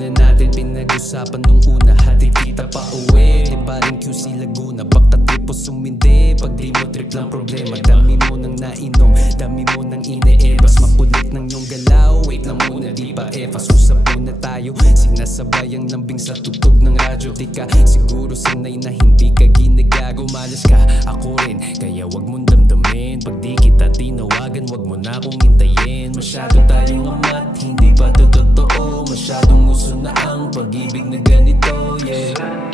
na natin pinag-usapan nung una. Hatid kita pa uwi, di ba rin QC Laguna. Bakta trip o sumindi, pag di mo trip lang problema. Dami mo nang nainom, dami mo nang ine-ebas. Mapulit ng iyong galaw, wait lang muna di ba efas. Usap muna tayo, sinasabay ang lambing sa tugtog ng radyo. Di ka siguro sanay na hindi ka ginagago. Malas ka, ako rin, kaya wag mong damdamin. Pag di kita tinawagan, wag mo na akong hintayin. Masyado tayong amat, hindi pa to totoo. Masyadong uso na ang pag-ibig na ganito, yeah.